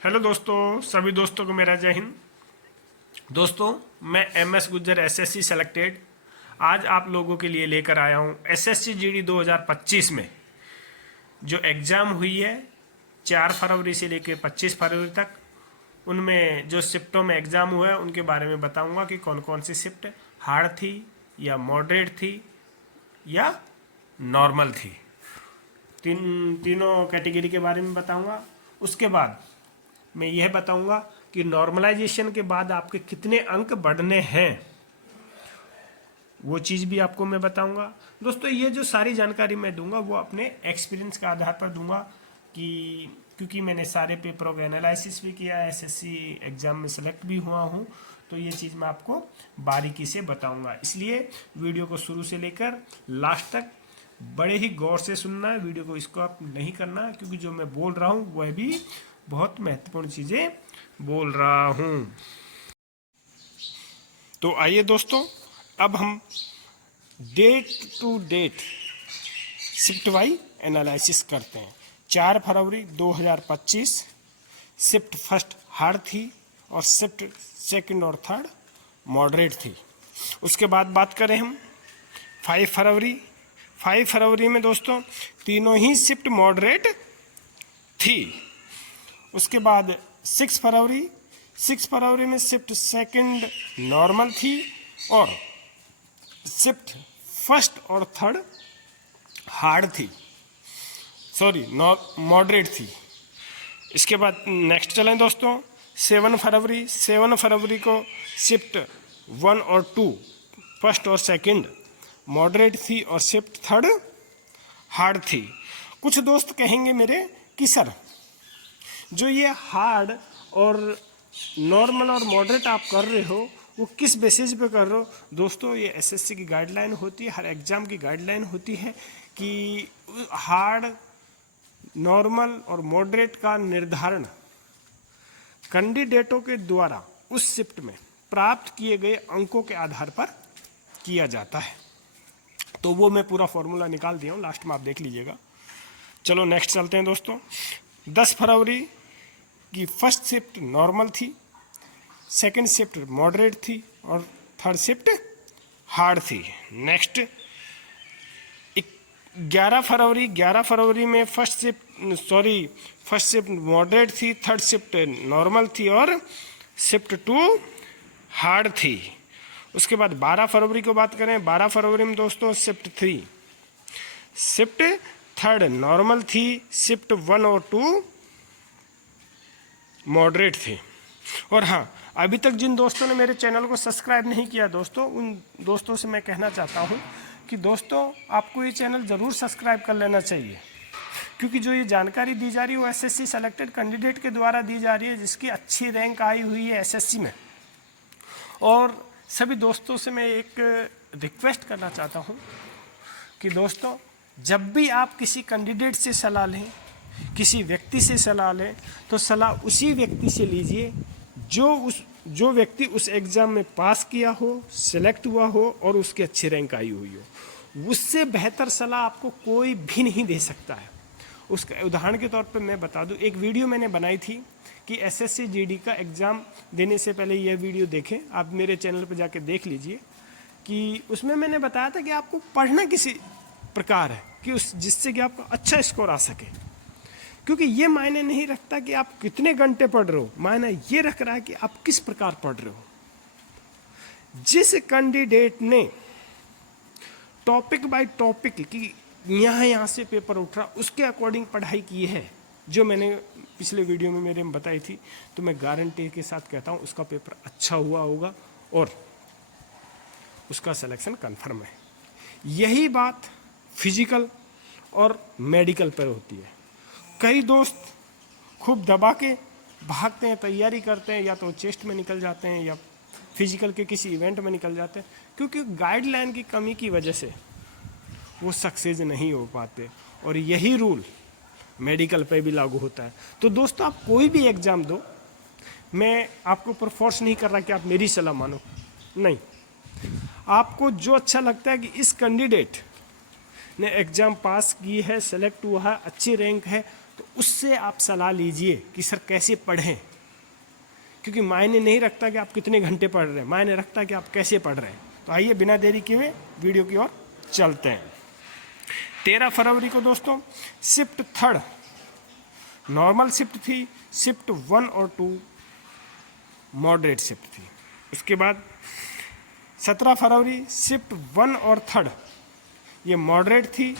Hello दोस्तों, सभी दोस्तों को मेरा जय हिंद। दोस्तों, मैं MS गुज्जर SSC सेलेक्टेड आज आप लोगों के लिए लेकर आया हूँ SSC GD 2025 में जो एग्ज़ाम हुई है 4 फरवरी से लेकर 25 फरवरी तक। उनमें जो शिफ्टों में एग्ज़ाम हुआ है उनके बारे में बताऊंगा कि कौन कौन सी शिफ्ट हार्ड थी या मॉडरेट थी या नॉर्मल थी। तीनों कैटेगरी के बारे में बताऊंगा। उसके बाद मैं यह बताऊंगा कि नॉर्मलाइजेशन के बाद आपके कितने अंक बढ़ने हैं, वो चीज़ भी आपको मैं बताऊंगा। दोस्तों, ये जो सारी जानकारी मैं दूंगा वो अपने एक्सपीरियंस के आधार पर दूंगा कि क्योंकि मैंने सारे पेपरों का एनालिसिस भी किया, SSC एग्ज़ाम में सेलेक्ट भी हुआ हूँ, तो ये चीज़ मैं आपको बारीकी से बताऊंगा। इसलिए वीडियो को शुरू से लेकर लास्ट तक बड़े ही गौर से सुनना है। वीडियो को इसको आप नहीं करना, क्योंकि जो मैं बोल रहा हूँ वह भी बहुत महत्वपूर्ण चीज़ें बोल रहा हूँ। तो आइए दोस्तों, अब हम date to date shift wise analysis करते हैं। 4 फरवरी 2025 शिफ्ट फर्स्ट हार्ड थी और शिफ्ट सेकंड और थर्ड मॉडरेट थी। उसके बाद बात करें हम 5 फरवरी में दोस्तों तीनों ही शिफ्ट मॉडरेट थी। उसके बाद 6 फरवरी में शिफ्ट सेकंड नॉर्मल थी और शिफ्ट फर्स्ट और थर्ड हार्ड थी, सॉरी मॉडरेट थी। इसके बाद नेक्स्ट चलें दोस्तों, 7 फरवरी को शिफ्ट 1 और 2 फर्स्ट और सेकंड मॉडरेट थी और शिफ्ट थर्ड हार्ड थी। कुछ दोस्त कहेंगे मेरे कि सर, जो ये हार्ड और नॉर्मल और मॉडरेट आप कर रहे हो वो किस बेसिस पे कर रहे हो? दोस्तों, ये SSC की गाइडलाइन होती है, हर एग्ज़ाम की गाइडलाइन होती है कि हार्ड, नॉर्मल और मॉडरेट का निर्धारण कैंडिडेटों के द्वारा उस शिफ्ट में प्राप्त किए गए अंकों के आधार पर किया जाता है। तो वो मैं पूरा फॉर्मूला निकाल दिया हूँ, लास्ट में आप देख लीजिएगा। चलो नेक्स्ट चलते हैं दोस्तों। 10 फरवरी की फर्स्ट शिफ्ट नॉर्मल थी, सेकंड शिफ्ट मॉडरेट थी और थर्ड शिफ्ट हार्ड थी। नेक्स्ट 11 फरवरी में फर्स्ट शिफ्ट मॉडरेट थी, थर्ड शिफ्ट नॉर्मल थी और शिफ्ट 2 हार्ड थी। उसके बाद 12 फरवरी को बात करें, 12 फरवरी में दोस्तों शिफ्ट थर्ड नॉर्मल थी, शिफ्ट 1 और 2 मॉडरेट थे। और हाँ, अभी तक जिन दोस्तों ने मेरे चैनल को सब्सक्राइब नहीं किया दोस्तों, उन दोस्तों से मैं कहना चाहता हूँ कि दोस्तों आपको ये चैनल ज़रूर सब्सक्राइब कर लेना चाहिए, क्योंकि जो ये जानकारी दी जा रही है वो SSC सेलेक्टेड कैंडिडेट के द्वारा दी जा रही है जिसकी अच्छी रैंक आई हुई है SSC में। और सभी दोस्तों से मैं एक रिक्वेस्ट करना चाहता हूँ कि दोस्तों, जब भी आप किसी कैंडिडेट से सलाह लें, किसी व्यक्ति से सलाह लें, तो सलाह उसी व्यक्ति से लीजिए जो व्यक्ति उस एग्ज़ाम में पास किया हो, सेलेक्ट हुआ हो और उसकी अच्छी रैंक आई हुई हो। उससे बेहतर सलाह आपको कोई भी नहीं दे सकता है। उसका उदाहरण के तौर पर मैं बता दूं, एक वीडियो मैंने बनाई थी कि SSC GD का एग्ज़ाम देने से पहले यह वीडियो देखें, आप मेरे चैनल पर जाके देख लीजिए, कि उसमें मैंने बताया था कि आपको पढ़ना किसी प्रकार है कि जिससे कि आपका अच्छा स्कोर आ सके। क्योंकि ये मायने नहीं रखता कि आप कितने घंटे पढ़ रहे हो, मायने ये रख रहा है कि आप किस प्रकार पढ़ रहे हो। जिस कैंडिडेट ने टॉपिक बाय टॉपिक की यहाँ से पेपर उठ रहा उसके अकॉर्डिंग पढ़ाई की है, जो मैंने पिछले वीडियो में मेरे में बताई थी, तो मैं गारंटी के साथ कहता हूँ उसका पेपर अच्छा हुआ होगा और उसका सिलेक्शन कंफर्म है। यही बात फिजिकल और मेडिकल पर होती है। कई दोस्त खूब दबा के भागते हैं, तैयारी करते हैं, या तो चेस्ट में निकल जाते हैं या फिजिकल के किसी इवेंट में निकल जाते हैं, क्योंकि गाइडलाइन की कमी की वजह से वो सक्सेस नहीं हो पाते। और यही रूल मेडिकल पे भी लागू होता है। तो दोस्तों, आप कोई भी एग्ज़ाम दो, मैं आपको ऊपर फोर्स नहीं कर रहा कि आप मेरी सलाह मानो, नहीं। आपको जो अच्छा लगता है कि इस कैंडिडेट ने एग्ज़ाम पास की है, सेलेक्ट हुआ है, अच्छी रैंक है, तो उससे आप सलाह लीजिए कि सर कैसे पढ़ें, क्योंकि मायने नहीं रखता कि आप कितने घंटे पढ़ रहे हैं, मायने रखता है कि आप कैसे पढ़ रहे हैं। तो आइए बिना देरी किए हुए वीडियो की ओर चलते हैं। 13 फरवरी को दोस्तों शिफ्ट 3 नॉर्मल शिफ्ट थी, शिफ्ट 1 और 2 मॉडरेट शिफ्ट थी। उसके बाद 17 फरवरी शिफ्ट 1 और 3 ये मॉडरेट थी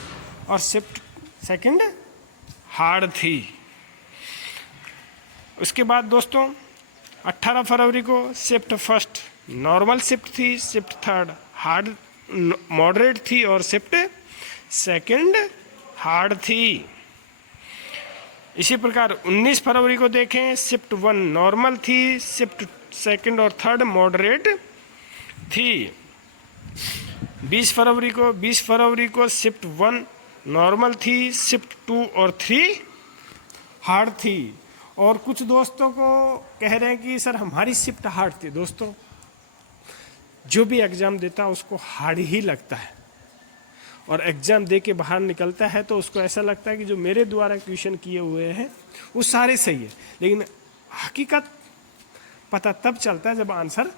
और शिफ्ट 2 हार्ड थी। उसके बाद दोस्तों 18 फरवरी को शिफ्ट 1 नॉर्मल शिफ्ट थी, शिफ्ट 3 हार्ड मॉडरेट थी और शिफ्ट 2 हार्ड थी। इसी प्रकार 19 फरवरी को देखें, शिफ्ट 1 नॉर्मल थी, शिफ्ट 2 और 3 मॉडरेट थी। 20 फरवरी को शिफ्ट 1 नॉर्मल थी, शिफ्ट 2 और 3 हार्ड थी। और कुछ दोस्तों को कह रहे हैं कि सर हमारी शिफ्ट हार्ड थी। दोस्तों जो भी एग्ज़ाम देता है उसको हार्ड ही लगता है, और एग्ज़ाम दे के बाहर निकलता है तो उसको ऐसा लगता है कि जो मेरे द्वारा क्वेश्चन किए हुए हैं वो सारे सही है, लेकिन हकीकत पता तब चलता है जब आंसर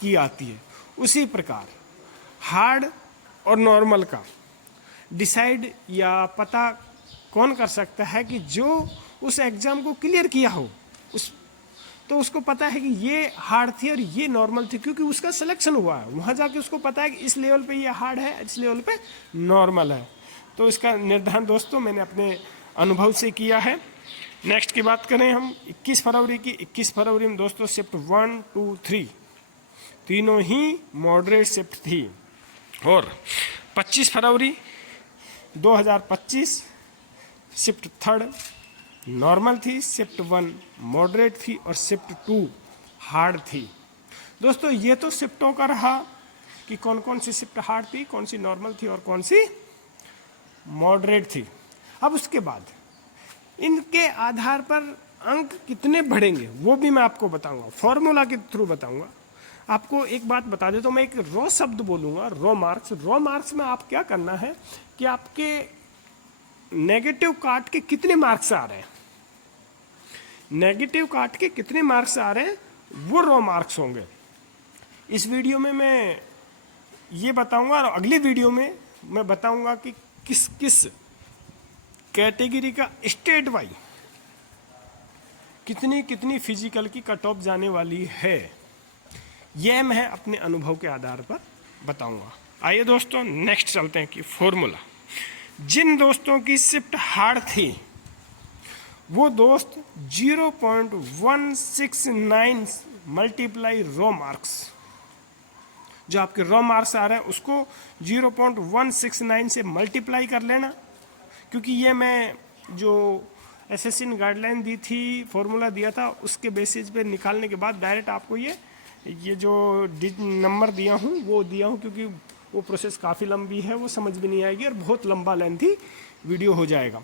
की आती है। उसी प्रकार हार्ड और नॉर्मल का डिसाइड या पता कौन कर सकता है कि जो उस एग्ज़ाम को क्लियर किया हो, तो उसको पता है कि ये हार्ड थी और ये नॉर्मल थी, क्योंकि उसका सिलेक्शन हुआ है। वहाँ जाके उसको पता है कि इस लेवल पे ये हार्ड है, इस लेवल पे नॉर्मल है। तो इसका निर्धारण दोस्तों मैंने अपने अनुभव से किया है। नेक्स्ट की बात करें हम 21 फरवरी की। 21 फरवरी में दोस्तों शिफ्ट 1, 2, 3 तीनों ही मॉडरेट शिफ्ट थी। और 25 फरवरी 2025 शिफ्ट 3 नॉर्मल थी, शिफ्ट 1 मॉडरेट थी और शिफ्ट 2 हार्ड थी। दोस्तों ये तो शिफ्टों का रहा कि कौन कौन सी शिफ्ट हार्ड थी, कौन सी नॉर्मल थी और कौन सी मॉडरेट थी। अब उसके बाद इनके आधार पर अंक कितने बढ़ेंगे वो भी मैं आपको बताऊंगा, फॉर्मूला के थ्रू बताऊंगा। आपको एक बात बता देता हूँ, मैं एक रॉ शब्द बोलूँगा, रॉ मार्क्स। रॉ मार्क्स में आप क्या करना है कि आपके नेगेटिव काट के कितने मार्क्स आ रहे हैं, नेगेटिव काट के कितने मार्क्स आ रहे हैं वो रॉ मार्क्स होंगे। इस वीडियो में मैं ये बताऊंगा और अगली वीडियो में मैं बताऊंगा कि किस किस कैटेगरी का स्टेट वाइज कितनी कितनी फिजिकल की कट ऑफ जाने वाली है। यह मैं अपने अनुभव के आधार पर बताऊंगा। आइए दोस्तों नेक्स्ट चलते हैं कि फॉर्मूला। जिन दोस्तों की शिफ्ट हार्ड थी वो दोस्त 0.169 मल्टीप्लाई रॉ मार्क्स, जो आपके रॉ मार्क्स आ रहे हैं उसको 0.169 से मल्टीप्लाई कर लेना, क्योंकि ये मैं जो एसएससी ने गाइडलाइन दी थी, फॉर्मूला दिया था, उसके बेसिस पे निकालने के बाद डायरेक्ट आपको ये जो नंबर दिया हूँ वो दिया हूँ, क्योंकि वो प्रोसेस काफ़ी लंबी है, वो समझ भी नहीं आएगी और बहुत लंबा लेंथी वीडियो हो जाएगा।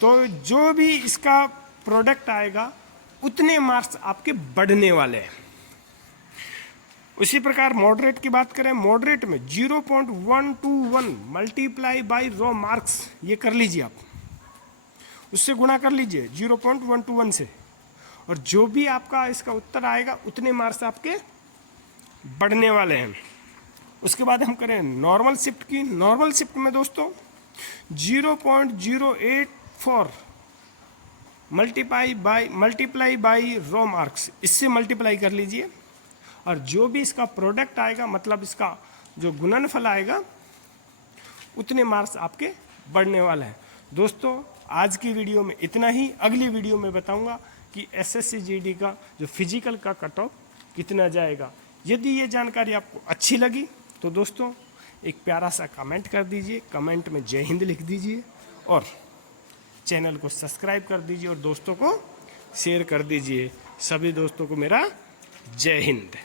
तो जो भी इसका प्रोडक्ट आएगा उतने मार्क्स आपके बढ़ने वाले हैं। उसी प्रकार मॉडरेट की बात करें, मॉडरेट में 0.121 मल्टीप्लाई बाई रॉ मार्क्स, ये कर लीजिए आप, उससे गुणा कर लीजिए 0.121 से, और जो भी आपका इसका उत्तर आएगा उतने मार्क्स आपके बढ़ने वाले हैं। उसके बाद हम करें नॉर्मल शिफ्ट की। नॉर्मल शिफ्ट में दोस्तों 0.084 मल्टीप्लाई बाई रॉ मार्क्स, इससे मल्टीप्लाई कर लीजिए, और जो भी इसका प्रोडक्ट आएगा, मतलब इसका जो गुणनफल आएगा, उतने मार्क्स आपके बढ़ने वाले हैं। दोस्तों आज की वीडियो में इतना ही। अगली वीडियो में बताऊंगा कि एसएससी जीडी का जो फिजिकल का कट ऑफ कितना जाएगा। यदि ये जानकारी आपको अच्छी लगी तो दोस्तों एक प्यारा सा कमेंट कर दीजिए, कमेंट में जय हिंद लिख दीजिए, और चैनल को सब्सक्राइब कर दीजिए और दोस्तों को शेयर कर दीजिए। सभी दोस्तों को मेरा जय हिंद।